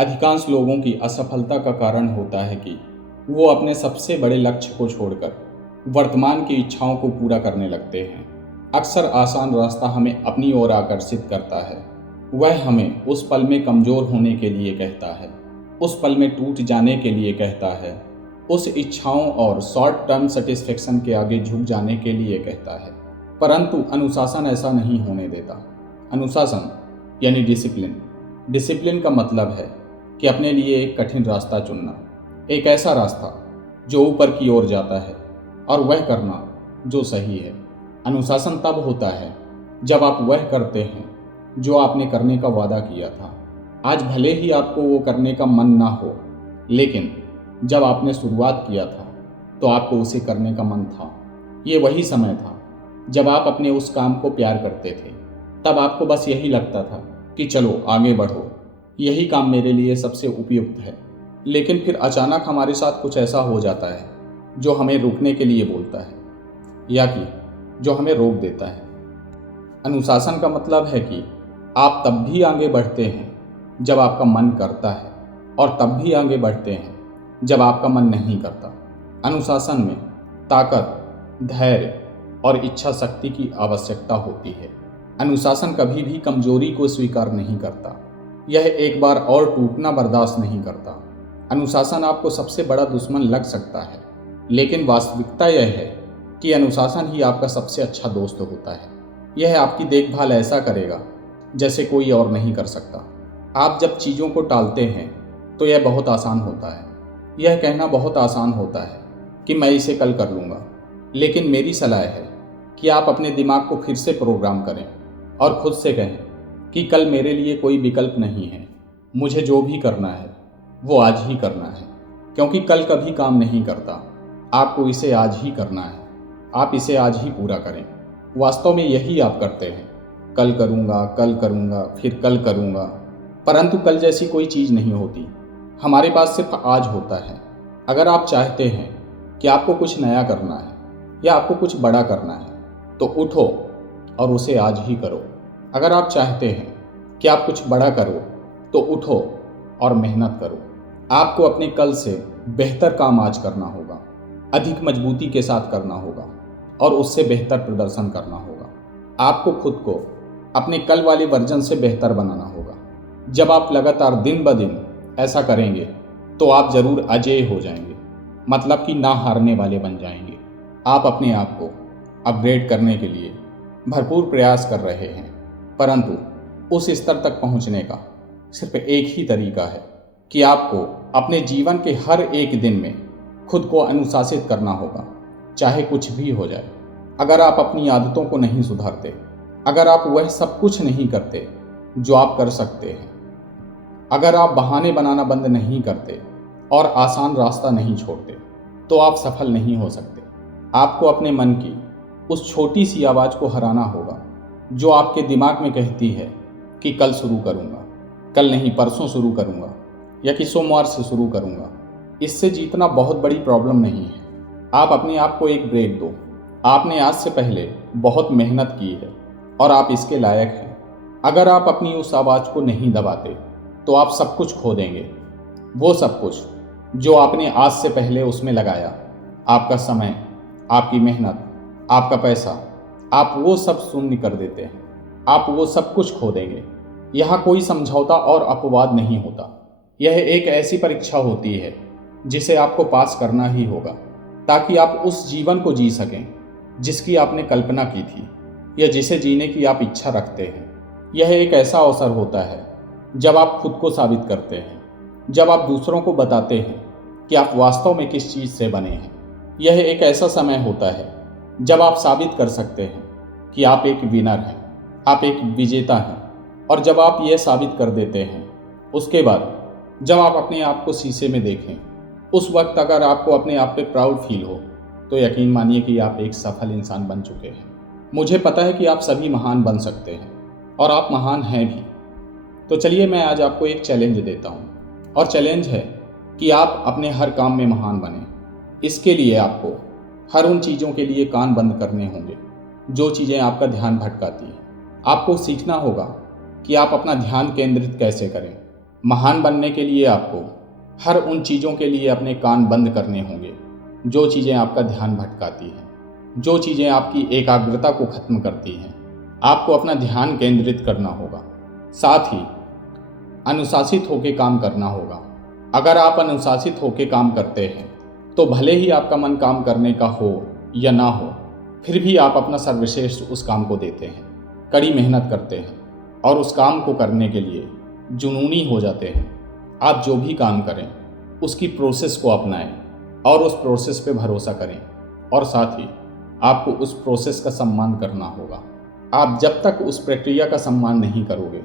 अधिकांश लोगों की असफलता का कारण होता है कि वो अपने सबसे बड़े लक्ष्य को छोड़कर वर्तमान की इच्छाओं को पूरा करने लगते हैं। अक्सर आसान रास्ता हमें अपनी ओर आकर्षित करता है। वह हमें उस पल में कमज़ोर होने के लिए कहता है, उस पल में टूट जाने के लिए कहता है, उस इच्छाओं और शॉर्ट टर्म सेटिस्फेक्शन के आगे झुक जाने के लिए कहता है। परंतु अनुशासन ऐसा नहीं होने देता। अनुशासन यानी डिसिप्लिन का मतलब है कि अपने लिए एक कठिन रास्ता चुनना, एक ऐसा रास्ता जो ऊपर की ओर जाता है और वह करना जो सही है। अनुशासन तब होता है जब आप वह करते हैं जो आपने करने का वादा किया था। आज भले ही आपको वो करने का मन ना हो, लेकिन जब आपने शुरुआत किया था तो आपको उसे करने का मन था। ये वही समय था जब आप अपने उस काम को प्यार करते थे। तब आपको बस यही लगता था कि चलो आगे बढ़ो, यही काम मेरे लिए सबसे उपयुक्त है। लेकिन फिर अचानक हमारे साथ कुछ ऐसा हो जाता है जो हमें रुकने के लिए बोलता है, या कि जो हमें रोक देता है। अनुशासन का मतलब है कि आप तब भी आगे बढ़ते हैं जब आपका मन करता है, और तब भी आगे बढ़ते हैं जब आपका मन नहीं करता। अनुशासन में ताकत, धैर्य और इच्छा शक्ति की आवश्यकता होती है। अनुशासन कभी भी कमजोरी को स्वीकार नहीं करता। यह एक बार और टूटना बर्दाश्त नहीं करता। अनुशासन आपको सबसे बड़ा दुश्मन लग सकता है, लेकिन वास्तविकता यह है कि अनुशासन ही आपका सबसे अच्छा दोस्त होता है। यह आपकी देखभाल ऐसा करेगा जैसे कोई और नहीं कर सकता। आप जब चीज़ों को टालते हैं तो यह बहुत आसान होता है। यह कहना बहुत आसान होता है कि मैं इसे कल कर लूँगा, लेकिन मेरी सलाह है कि आप अपने दिमाग को फिर से प्रोग्राम करें और खुद से कहें कि कल मेरे लिए कोई विकल्प नहीं है। मुझे जो भी करना है वो आज ही करना है, क्योंकि कल कभी काम नहीं करता। आपको इसे आज ही करना है। आप इसे आज ही पूरा करें। वास्तव में यही आप करते हैं, कल करूँगा, फिर कल करूँगा। परंतु कल जैसी कोई चीज़ नहीं होती। हमारे पास सिर्फ आज होता है। अगर आप चाहते हैं कि आपको कुछ नया करना है या आपको कुछ बड़ा करना है, तो उठो और उसे आज ही करो। अगर आप चाहते हैं कि आप कुछ बड़ा करो, तो उठो और मेहनत करो। आपको अपने कल से बेहतर काम आज करना होगा, अधिक मजबूती के साथ करना होगा और उससे बेहतर प्रदर्शन करना होगा। आपको खुद को अपने कल वाले वर्जन से बेहतर बनाना होगा। जब आप लगातार दिन ब दिन ऐसा करेंगे तो आप जरूर अजेय हो जाएंगे, मतलब कि ना हारने वाले बन जाएंगे। आप अपने आप को अपग्रेड करने के लिए भरपूर प्रयास कर रहे हैं, परंतु उस स्तर तक पहुंचने का सिर्फ एक ही तरीका है कि आपको अपने जीवन के हर एक दिन में खुद को अनुशासित करना होगा, चाहे कुछ भी हो जाए। अगर आप अपनी आदतों को नहीं सुधारते, अगर आप वह सब कुछ नहीं करते जो आप कर सकते हैं, अगर आप बहाने बनाना बंद नहीं करते और आसान रास्ता नहीं छोड़ते, तो आप सफल नहीं हो सकते। आपको अपने मन की उस छोटी सी आवाज़ को हराना होगा जो आपके दिमाग में कहती है कि कल शुरू करूँगा, कल नहीं परसों शुरू करूँगा, या कि सोमवार से शुरू करूँगा। इससे जीतना बहुत बड़ी प्रॉब्लम नहीं है। आप अपने आप को एक ब्रेक दो। आपने आज से पहले बहुत मेहनत की है और आप इसके लायक हैं। अगर आप अपनी उस आवाज़ को नहीं दबाते तो आप सब कुछ खो देंगे। वो सब कुछ जो आपने आज से पहले उसमें लगाया, आपका समय, आपकी मेहनत, आपका पैसा, आप वो सब शून्य कर देते हैं। आप वो सब कुछ खो देंगे। यहाँ कोई समझौता और अपवाद नहीं होता। यह एक ऐसी परीक्षा होती है जिसे आपको पास करना ही होगा, ताकि आप उस जीवन को जी सकें जिसकी आपने कल्पना की थी या जिसे जीने की आप इच्छा रखते हैं। यह एक ऐसा अवसर होता है जब आप खुद को साबित करते हैं, जब आप दूसरों को बताते हैं कि आप वास्तव में किस चीज़ से बने हैं। यह एक ऐसा समय होता है जब आप साबित कर सकते हैं कि आप एक विनर हैं, आप एक विजेता हैं। और जब आप यह साबित कर देते हैं, उसके बाद जब आप अपने आप को शीशे में देखें, उस वक्त अगर आपको अपने आप पे प्राउड फील हो, तो यकीन मानिए कि आप एक सफल इंसान बन चुके हैं। मुझे पता है कि आप सभी महान बन सकते हैं और आप महान हैं भी। तो चलिए मैं आज आपको एक चैलेंज देता हूँ, और चैलेंज है कि आप अपने हर काम में महान बने। इसके लिए आपको हर उन चीज़ों के लिए कान बंद करने होंगे जो चीज़ें आपका ध्यान भटकाती हैं। आपको सीखना होगा कि आप अपना ध्यान केंद्रित कैसे करें। महान बनने के लिए आपको हर उन चीज़ों के लिए अपने कान बंद करने होंगे जो चीज़ें आपका ध्यान भटकाती हैं, जो चीज़ें आपकी एकाग्रता को खत्म करती हैं। आपको अपना ध्यान केंद्रित करना होगा, साथ ही अनुशासित होकर काम करना होगा। अगर आप अनुशासित होकर काम करते हैं तो भले ही आपका मन काम करने का हो या ना हो, फिर भी आप अपना सर्वश्रेष्ठ उस काम को देते हैं, कड़ी मेहनत करते हैं और उस काम को करने के लिए जुनूनी हो जाते हैं। आप जो भी काम करें उसकी प्रोसेस को अपनाएं और उस प्रोसेस पे भरोसा करें, और साथ ही आपको उस प्रोसेस का सम्मान करना होगा। आप जब तक उस प्रक्रिया का सम्मान नहीं करोगे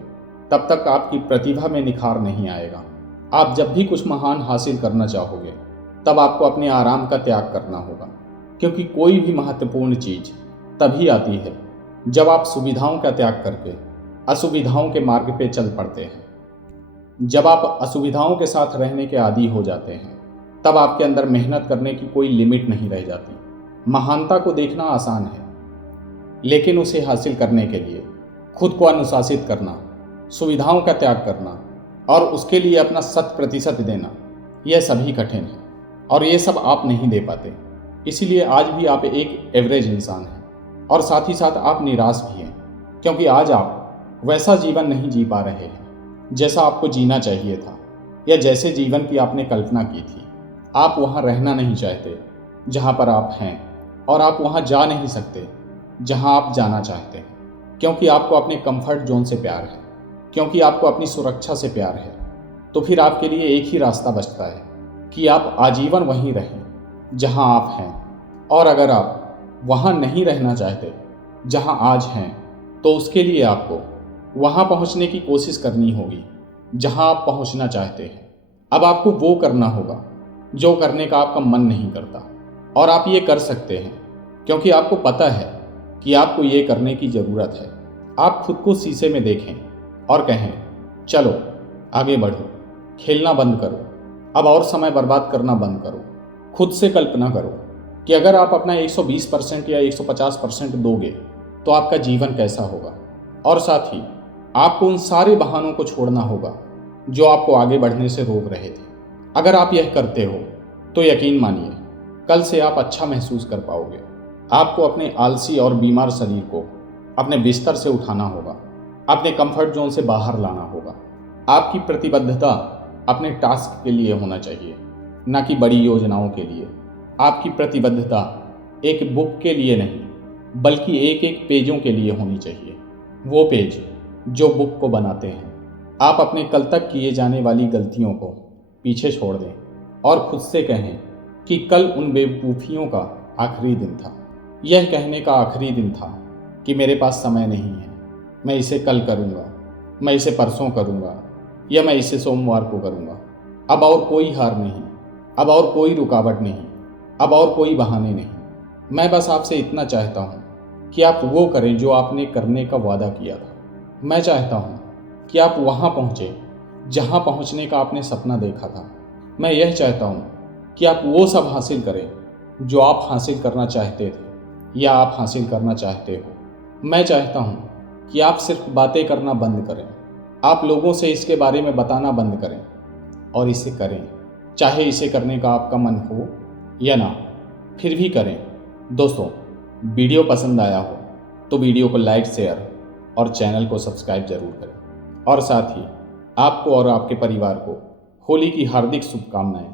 तब तक आपकी प्रतिभा में निखार नहीं आएगा। आप जब भी कुछ महान हासिल करना चाहोगे तब आपको अपने आराम का त्याग करना होगा, क्योंकि कोई भी महत्वपूर्ण चीज़ तभी आती है जब आप सुविधाओं का त्याग करके असुविधाओं के मार्ग पे चल पड़ते हैं। जब आप असुविधाओं के साथ रहने के आदी हो जाते हैं तब आपके अंदर मेहनत करने की कोई लिमिट नहीं रह जाती। महानता को देखना आसान है, लेकिन उसे हासिल करने के लिए खुद को अनुशासित करना, सुविधाओं का त्याग करना और उसके लिए अपना 100% देना, यह सभी कठिन है और ये सब आप नहीं दे पाते। इसीलिए आज भी आप एक एवरेज इंसान हैं और साथ ही साथ आप निराश भी हैं, क्योंकि आज आप वैसा जीवन नहीं जी पा रहे हैं जैसा आपको जीना चाहिए था या जैसे जीवन की आपने कल्पना की थी। आप वहाँ रहना नहीं चाहते जहाँ पर आप हैं, और आप वहाँ जा नहीं सकते जहाँ आप जाना चाहते हैं, क्योंकि आपको अपने कंफर्ट जोन से प्यार है, क्योंकि आपको अपनी सुरक्षा से प्यार है। तो फिर आपके लिए एक ही रास्ता बचता है कि आप आजीवन वहीं रहें जहां आप हैं। और अगर आप वहां नहीं रहना चाहते जहां आज हैं, तो उसके लिए आपको वहां पहुंचने की कोशिश करनी होगी जहां आप पहुंचना चाहते हैं। अब आपको वो करना होगा जो करने का आपका मन नहीं करता, और आप ये कर सकते हैं क्योंकि आपको पता है कि आपको ये करने की ज़रूरत है। आप खुद को शीशे में देखें और कहें, चलो आगे बढ़ो, खेलना बंद करो, अब और समय बर्बाद करना बंद करो। खुद से कल्पना करो कि अगर आप अपना 120% या 150% दोगे तो आपका जीवन कैसा होगा। और साथ ही आपको उन सारे बहानों को छोड़ना होगा जो आपको आगे बढ़ने से रोक रहे थे। अगर आप यह करते हो तो यकीन मानिए कल से आप अच्छा महसूस कर पाओगे। आपको अपने आलसी और बीमार शरीर को अपने बिस्तर से उठाना होगा, अपने कंफर्ट जोन से बाहर लाना होगा। आपकी प्रतिबद्धता अपने टास्क के लिए होना चाहिए, न कि बड़ी योजनाओं के लिए। आपकी प्रतिबद्धता एक बुक के लिए नहीं, बल्कि एक एक पेजों के लिए होनी चाहिए, वो पेज जो बुक को बनाते हैं। आप अपने कल तक किए जाने वाली गलतियों को पीछे छोड़ दें और खुद से कहें कि कल उन बेवकूफ़ियों का आखिरी दिन था। यह कहने का आखिरी दिन था कि मेरे पास समय नहीं है, मैं इसे कल करूँगा, मैं इसे परसों करूँगा, या मैं इसे सोमवार को करूँगा। अब और कोई हार नहीं, अब और कोई रुकावट नहीं, अब और कोई बहाने नहीं। मैं बस आपसे इतना चाहता हूँ कि आप वो करें जो आपने करने का वादा किया था। मैं चाहता हूँ कि आप वहाँ पहुँचें जहाँ पहुँचने का आपने सपना देखा था। मैं यह चाहता हूँ कि आप वो सब हासिल करें जो आप हासिल करना चाहते थे या आप हासिल करना चाहते हो। मैं चाहता हूँ कि आप सिर्फ बातें करना बंद करें, आप लोगों से इसके बारे में बताना बंद करें और इसे करें, चाहे इसे करने का आपका मन हो या ना, फिर भी करें। दोस्तों, वीडियो पसंद आया हो तो वीडियो को लाइक, शेयर और चैनल को सब्सक्राइब जरूर करें। और साथ ही आपको और आपके परिवार को होली की हार्दिक शुभकामनाएं।